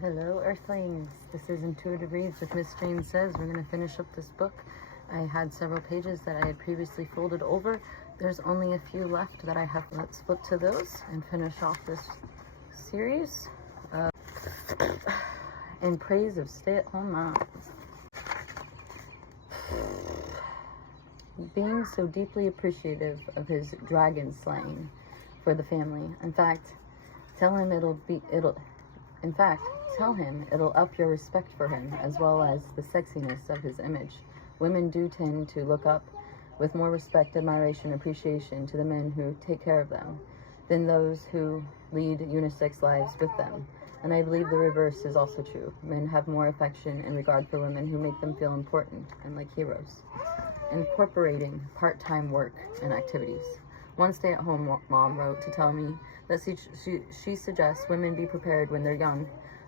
Hello, Earthlings. This is Intuitive Reads with Miss Jane Says. We're going to finish up this book. I had several pages that I had previously folded over. There's only a few left that I have. Let's flip to those and finish off this series in praise of stay-at-home moms. Being so deeply appreciative of his dragon slaying for the family. In fact, tell him it'll up your respect for him, as well as the sexiness of his image. Women do tend to look up with more respect, admiration, appreciation to the men who take care of them than those who lead unisex lives with them. And I believe the reverse is also true. Men have more affection and regard for women who make them feel important and like heroes. Incorporating part-time work and activities. One stay-at-home mom wrote to tell me that she suggests women be prepared when they're young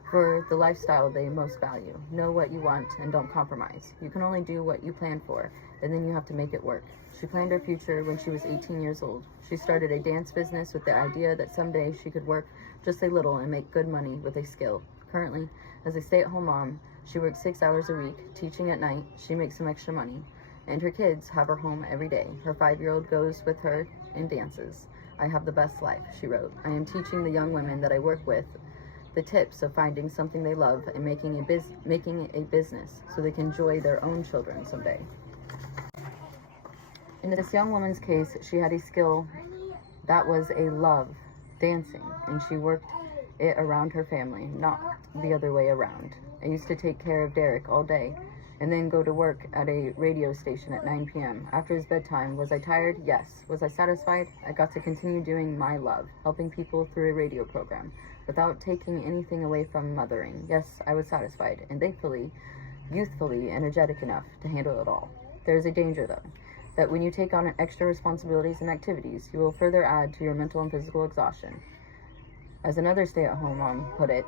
for the lifestyle they most value. Know what you want and don't compromise. You can only do what you plan for, and then you have to make it work. She planned her future when she was 18 years old. She started a dance business with the idea that someday she could work just a little and make good money with a skill. Currently, as a stay-at-home mom, she works 6 hours a week, teaching at night. She makes some extra money, and her kids have her home every day. Her 5-year-old goes with her and dances. I have the best life, she wrote. I am teaching the young women that I work with the tips of finding something they love and making a business so they can enjoy their own children someday. In this young woman's case, she had a skill that was a love, dancing, and she worked it around her family, not the other way around. I used to take care of Derek all day and then go to work at a radio station at 9 p.m. After his bedtime. Was I tired? Yes. Was I satisfied? I got to continue doing my love, helping people through a radio program, without taking anything away from mothering. Yes, I was satisfied, and thankfully, youthfully energetic enough to handle it all. There is a danger, though, that when you take on extra responsibilities and activities, you will further add to your mental and physical exhaustion. As another stay-at-home mom put it,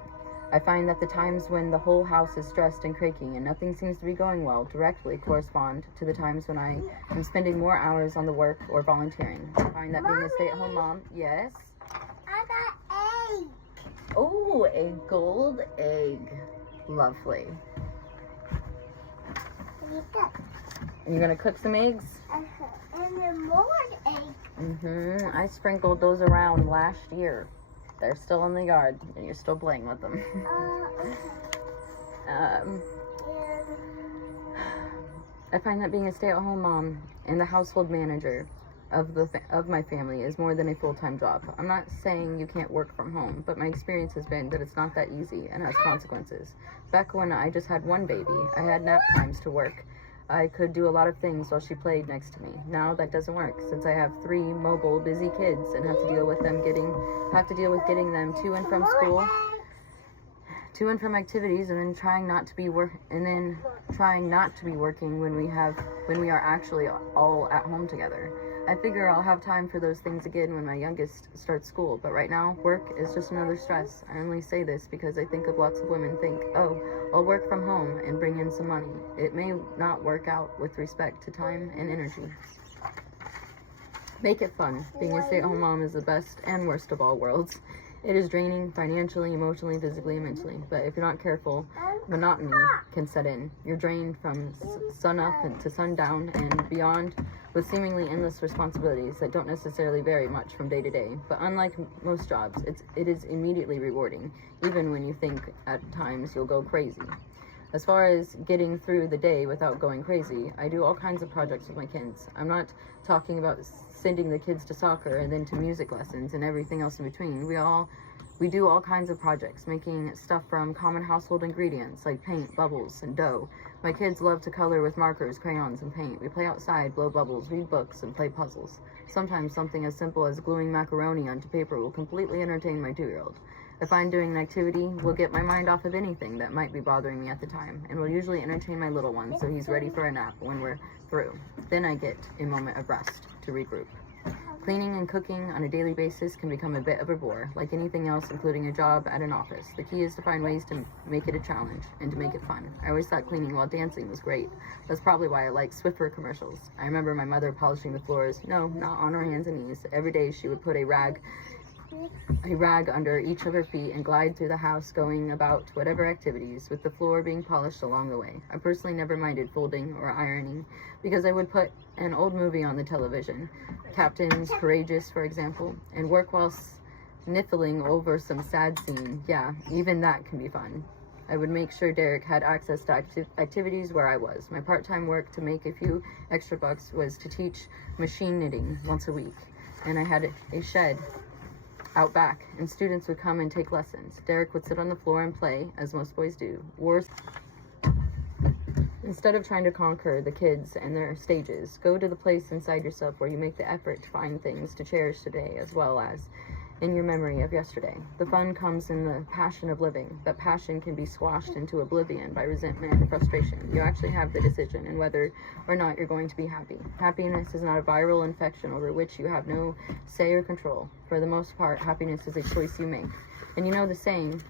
I find that the times when the whole house is stressed and cranky and nothing seems to be going well directly correspond to the times when I am spending more hours on the work or volunteering. I find that being a stay-at-home mom, yes? I got egg. Oh, a gold egg. Lovely. And you're going to cook some eggs? And then more eggs. I sprinkled those around last year. They're still in the yard, and you're still playing with them. I find that being a stay-at-home mom and the household manager of my family is more than a full-time job. I'm not saying you can't work from home, but my experience has been that it's not that easy and has consequences. Back when I just had one baby, I had nap times to work. I could do a lot of things while she played next to me. Now that doesn't work, since I have 3 mobile, busy kids and have to deal with getting them to and from school, to and from activities, and then trying not to be working when we are actually all at home together. I figure I'll have time for those things again when my youngest starts school, but right now, work is just another stress. I only say this because I think of lots of women think, oh, I'll work from home and bring in some money. It may not work out with respect to time and energy. Make it fun. Being a stay-at-home mom is the best and worst of all worlds. It is draining financially, emotionally, physically, and mentally. But if you're not careful, monotony can set in. You're drained from sun up to sundown and beyond, with seemingly endless responsibilities that don't necessarily vary much from day to day. But unlike most jobs, it is immediately rewarding, even when you think at times you'll go crazy. As far as getting through the day without going crazy, I do all kinds of projects with my kids. I'm not talking about sending the kids to soccer and then to music lessons and everything else in between. We do all kinds of projects, making stuff from common household ingredients like paint, bubbles, and dough. My kids love to color with markers, crayons, and paint. We play outside, blow bubbles, read books, and play puzzles. Sometimes something as simple as gluing macaroni onto paper will completely entertain my 2-year-old. I find doing an activity will get my mind off of anything that might be bothering me at the time, and will usually entertain my little one so he's ready for a nap when we're through. Then I get a moment of rest to regroup. Cleaning and cooking on a daily basis can become a bit of a bore, like anything else, including a job at an office. The key is to find ways to make it a challenge and to make it fun. I always thought cleaning while dancing was great. That's probably why I like Swiffer commercials. I remember my mother polishing the floors. No, not on her hands and knees. Every day she would put a rag a rag under each of her feet and glide through the house, going about whatever activities, with the floor being polished along the way. I personally never minded folding or ironing, because I would put an old movie on the television, Captain's Courageous, for example, and work while sniffling over some sad scene. Yeah, even that can be fun. I would make sure Derek had access to activities where I was. My part-time work to make a few extra bucks was to teach machine knitting once a week, and I had a shed out back, and students would come and take lessons. Derek would sit on the floor and play, as most boys do. Instead of trying to conquer the kids and their stages, go to the place inside yourself where you make the effort to find things to cherish today, as well as in your memory of yesterday. The fun comes in the passion of living. That passion can be squashed into oblivion by resentment and frustration. You actually have the decision in whether or not you're going to be happy. Happiness is not a viral infection over which you have no say or control. For the most part, happiness is a choice you make. And you know the saying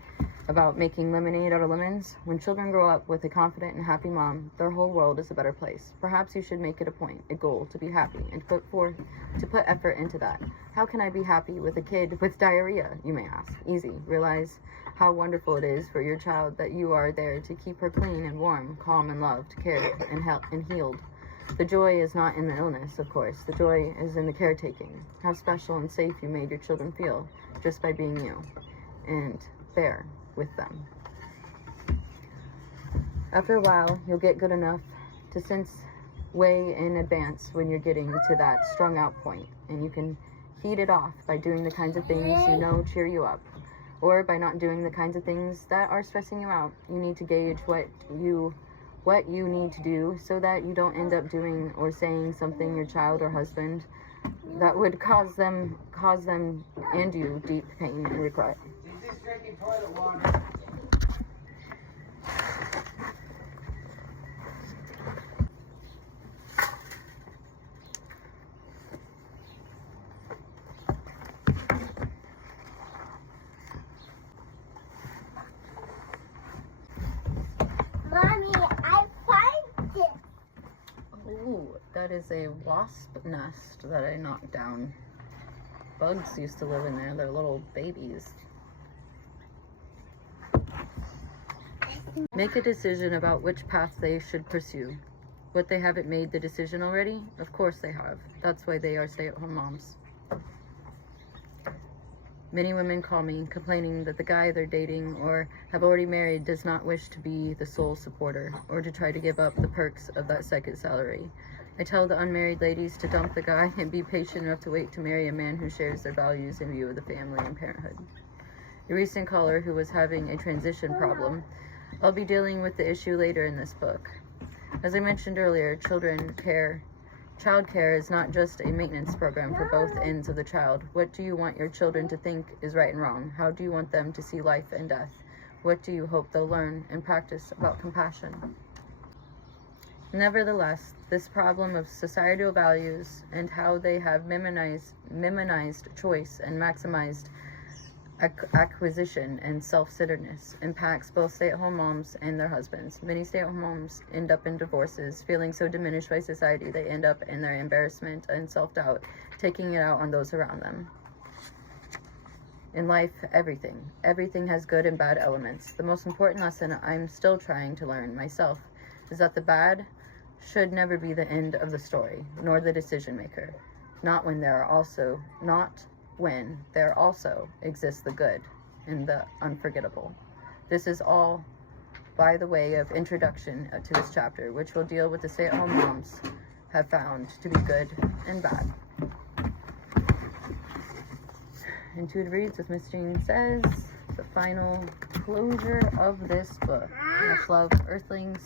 about making lemonade out of lemons? When children grow up with a confident and happy mom, their whole world is a better place. Perhaps you should make it a point, a goal, to be happy, and put effort into that. How can I be happy with a kid with diarrhea, you may ask? Easy. Realize how wonderful it is for your child that you are there to keep her clean and warm, calm and loved, cared and healed. The joy is not in the illness, of course. The joy is in the caretaking. How special and safe you made your children feel just by being you and there with them. After a while, you'll get good enough to sense way in advance when you're getting to that strung out point, and you can heat it off by doing the kinds of things you know cheer you up, or by not doing the kinds of things that are stressing you out. You need to gauge what you need to do so that you don't end up doing or saying something your child or husband that would cause them and you deep pain and regret. Is this drinking toilet water? Mommy, I found it. Ooh, that is a wasp nest that I knocked down. Bugs used to live in there. They're little babies. Make a decision about which path they should pursue. What, they haven't made the decision already? Of course they have. That's why they are stay-at-home moms. Many women call me complaining that the guy they're dating or have already married does not wish to be the sole supporter or to try to give up the perks of that second salary. I tell the unmarried ladies to dump the guy and be patient enough to wait to marry a man who shares their values in view of the family and parenthood. A recent caller who was having a transition problem. I'll be dealing with the issue later in this book. As I mentioned earlier, child care is not just a maintenance program for both ends of the child. What do you want your children to think is right and wrong? How do you want them to see life and death? What do you hope they'll learn and practice about compassion? Nevertheless, this problem of societal values and how they have minimized choice and maximized acquisition and self-centeredness impacts both stay-at-home moms and their husbands. Many stay-at-home moms end up in divorces, feeling so diminished by society they end up in their embarrassment and self-doubt, taking it out on those around them. In life, everything has good and bad elements. The most important lesson I'm still trying to learn myself is that the bad should never be the end of the story, nor the decision maker. Not when there also exists the good and the unforgettable. This is all by the way of introduction to this chapter, which will deal with the stay-at-home moms have found to be good and bad. Intuitive Reads with Miss Jean says, the final closure of this book. Much love, Earthlings.